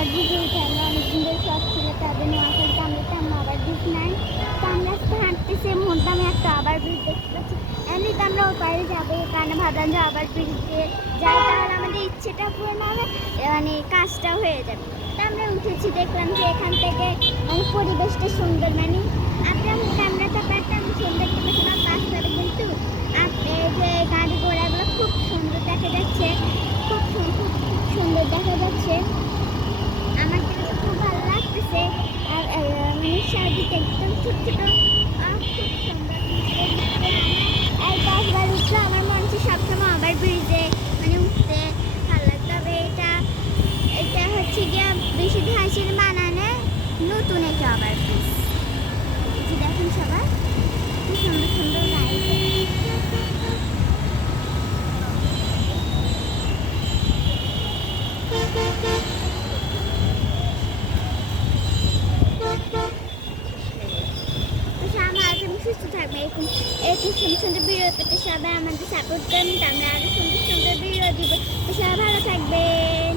ওভারব্রিজে উঠে আমরা অনেকদিন ধরে শখ ছিল তাদের নোয়াখালীতে আমরা তো ওভারব্রিজ নাই। তো আমরা আজকে হাঁটতেছি মুহূর্তে আমি একটা ওভারব্রিজ দেখতে পাচ্ছি। এমনিতে আমরা ওপারে যাবো কারণ ভাবলাম যে ওভারব্রিজ দিয়ে যাই তাহলে আমাদের ইচ্ছেটা পূরণ হবে, মানে কাজটাও হয়ে যাবে। তা আমরা উঠেছি, দেখলাম যে এখান থেকে মানে পরিবেশটা সুন্দর, মানে আপনার ক্যামেরাটা পারতাম সুন্দর কিন্তু সব রাস্তাটা কিন্তু এই যে গাড়ি ঘোড়াগুলো খুব সুন্দর দেখা যাচ্ছে, খুব সুন্দর দেখা যাচ্ছে। আমার কাছে তো খুব ভালো লাগতেছে। আর মানে চারদিকে একদম ছোট ছোট খুব সুন্দর। এই 10 বার উঠলে আমার মনে হচ্ছে সবসময় ওভার ব্রিজে মানে উঠতে ভালো লাগবে। তবে এটা হচ্ছে গিয়া বেশি ধাঁচের বানানে নতুন একটা ওভার ব্রিজ। দেখুন সবাই কি সুন্দর সুন্দর লাইট। সুস্থ থাকবে, এরকম সুন্দর সুন্দর ভিডিও পেতে সবাই আমাদের সাপোর্ট করুন। আমরা আরো সুন্দর সুন্দর ভিডিও দিব। তো সবাই ভালো থাকবেন।